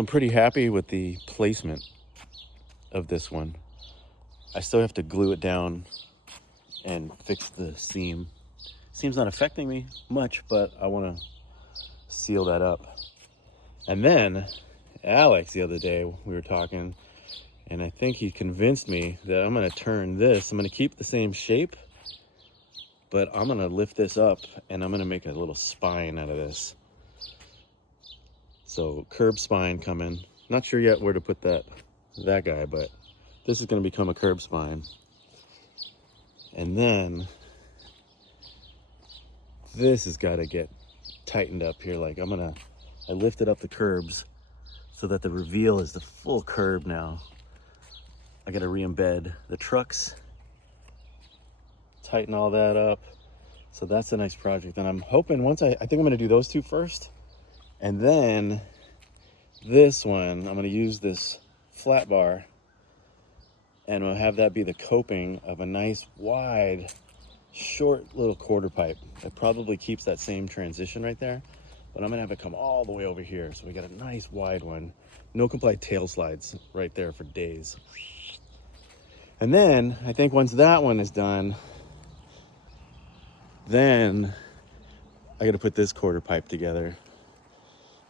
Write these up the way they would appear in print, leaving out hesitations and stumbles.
So I'm pretty happy with the placement of this one. I still have to glue it down and fix the seam. Seam's not affecting me much, but I want to seal that up. And then Alex, the other day, we were talking, and I think he convinced me that I'm going to turn this. I'm going to keep the same shape, but I'm going to lift this up and I'm going to make a little spine out of this. So curb spine coming. Not sure yet where to put that guy, but this is going to become a curb spine. And then this has got to get tightened up here. Like I lifted up the curbs so that the reveal is the full curb now. I got to re-embed the trucks, tighten all that up. So that's a nice project. And I'm hoping once I think I'm going to do those two first. And then this one, I'm going to use this flat bar and we'll have that be the coping of a nice wide, short little quarter pipe. It probably keeps that same transition right there, but I'm going to have it come all the way over here. So we got a nice wide one. No compliant tail slides right there for days. And then I think once that one is done, then I got to put this quarter pipe together.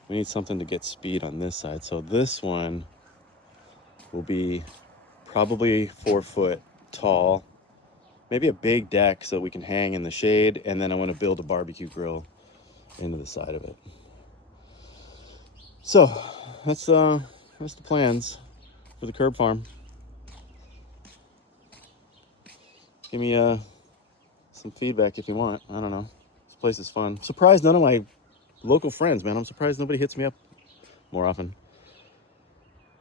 We need something to get speed on this side. So this one will be probably 4 foot tall, maybe a big deck so we can hang in the shade. And then I want to build a barbecue grill into the side of it. So that's the plans for the curb farm. Give me some feedback if you want. I don't know. This place is fun. Surprised none of my local friends, man. I'm surprised nobody hits me up more often.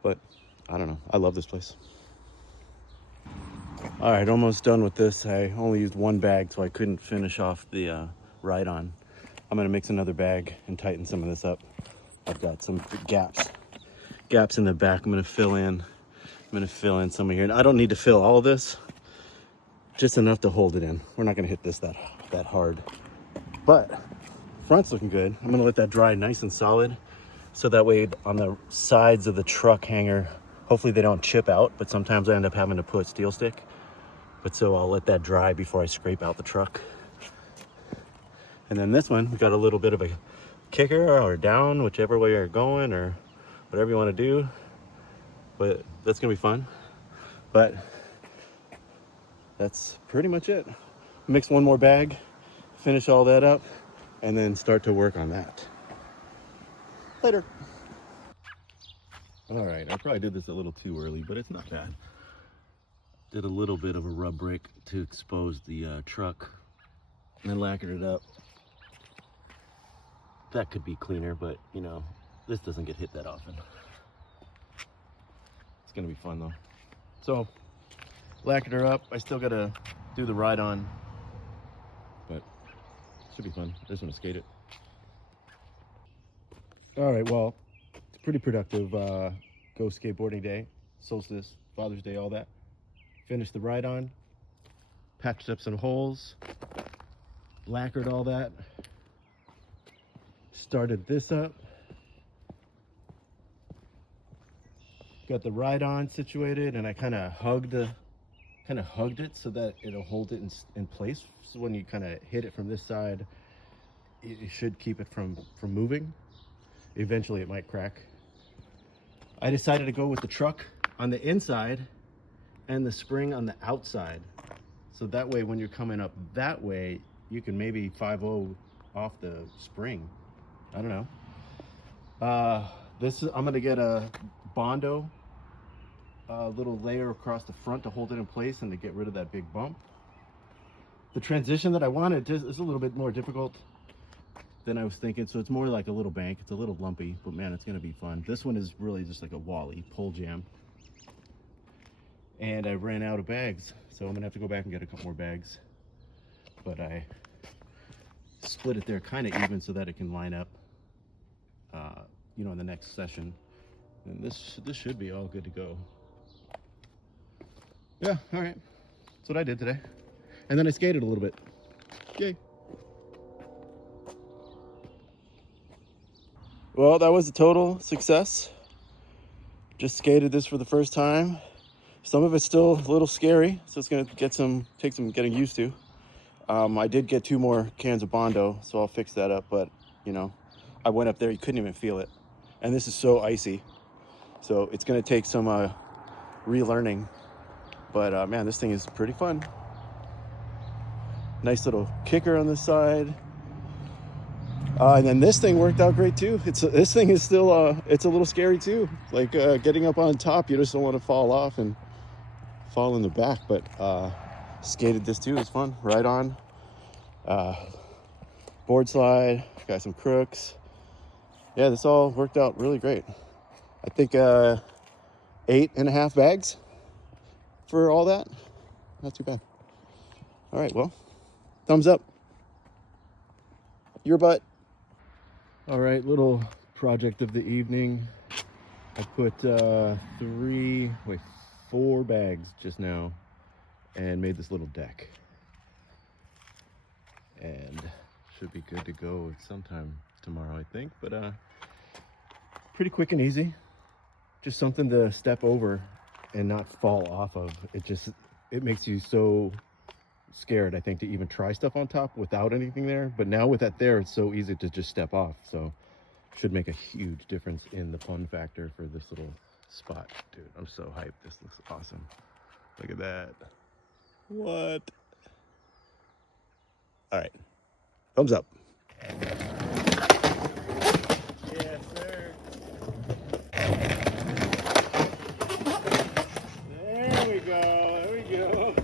But I don't know. I love this place. All right, almost done with this. I only used one bag, so I couldn't finish off the ride-on. I'm gonna mix another bag and tighten some of this up. I've got some gaps in the back. I'm gonna fill in some of here. And I don't need to fill all of this, just enough to hold it in. We're not gonna hit this that hard. But front's looking good. I'm gonna let that dry nice and solid, so that way on the sides of the truck hanger, hopefully they don't chip out, but sometimes I end up having to put steel stick. But so I'll let that dry before I scrape out the truck. And then this one, we got a little bit of a kicker or down, whichever way you're going or whatever you want to do. But that's gonna be fun. But that's pretty much it. Mix one more bag, finish all that up, and then start to work on that. Later. All right, I probably did this a little too early, but it's not bad. Did a little bit of a rub brake to expose the truck and then lacquered it up. That could be cleaner, but you know, this doesn't get hit that often. It's gonna be fun though. So, lacquered her up. I still gotta do the ride on, but it should be fun. I just wanna skate it. All right, well, it's pretty productive go skateboarding day, solstice, Father's Day, all that. Finished the ride on, patched up some holes, lacquered all that, started this up, got the ride on situated, and I kind of hugged it so that it'll hold it in place. So when you kind of hit it from this side, it should keep it from moving. Eventually it might crack. I decided to go with the truck on the inside and the spring on the outside. So that way when you're coming up that way, you can maybe 5-0 off the spring. I don't know. I'm gonna get a Bondo little layer across the front to hold it in place and to get rid of that big bump. The transition that I wanted is a little bit more difficult than I was thinking, so it's more like a little bank. It's a little lumpy, but man, it's gonna be fun. This one is really just like a Wally pole jam. And I ran out of bags, so I'm gonna have to go back and get a couple more bags. But I split it there kind of even so that it can line up, you know, in the next session. And this should be all good to go. Yeah, all right. That's what I did today. And then I skated a little bit. Yay. Well, that was a total success. Just skated this for the first time. Some of it's still a little scary, so it's gonna take some getting used to. I did get 2 more cans of Bondo, so I'll fix that up. But you know, I went up there, you couldn't even feel it, and this is so icy, so it's gonna take some relearning. But man, this thing is pretty fun. Nice little kicker on this side. And then this thing worked out great too. This thing is still it's a little scary too. Like getting up on top, you just don't want to fall off and fall in the back. But skated this too. It's fun. Right on. Board slide. Got some crooks. Yeah, this all worked out really great. I think 8.5 bags for all that. Not too bad. All right, well, thumbs up. Your butt. All right, little project of the evening. I put 4 bags just now and made this little deck. And should be good to go sometime tomorrow, I think. But pretty quick and easy. Just something to step over and not fall off of. It makes you so scared, I think, to even try stuff on top without anything there. But now with that there, it's so easy to just step off. So should make a huge difference in the fun factor for this little spot. Dude, I'm so hyped. This looks awesome. Look at that. What? All right, thumbs up. Yes, sir. There we go. There we go.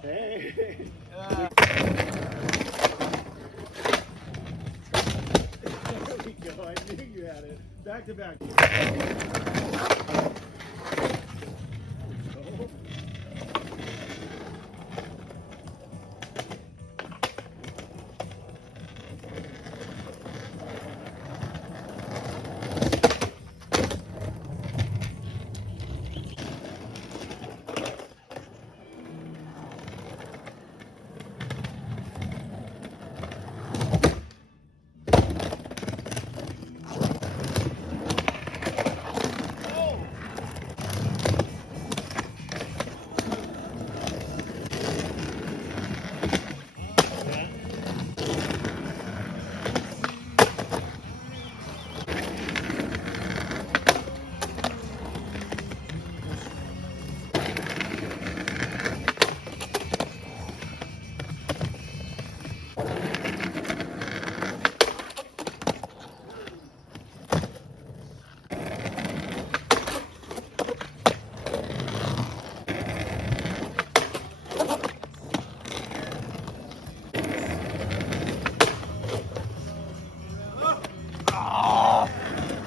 Hey. There we go. I knew you had it. Back to back.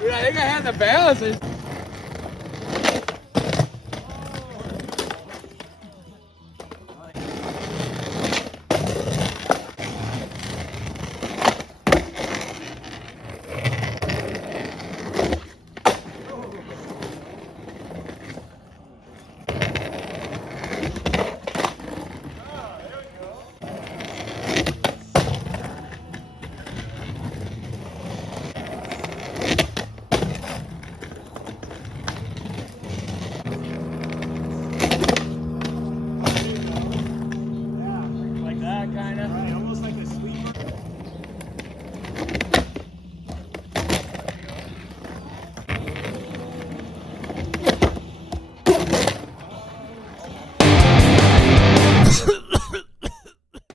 Dude, I think I had the balance.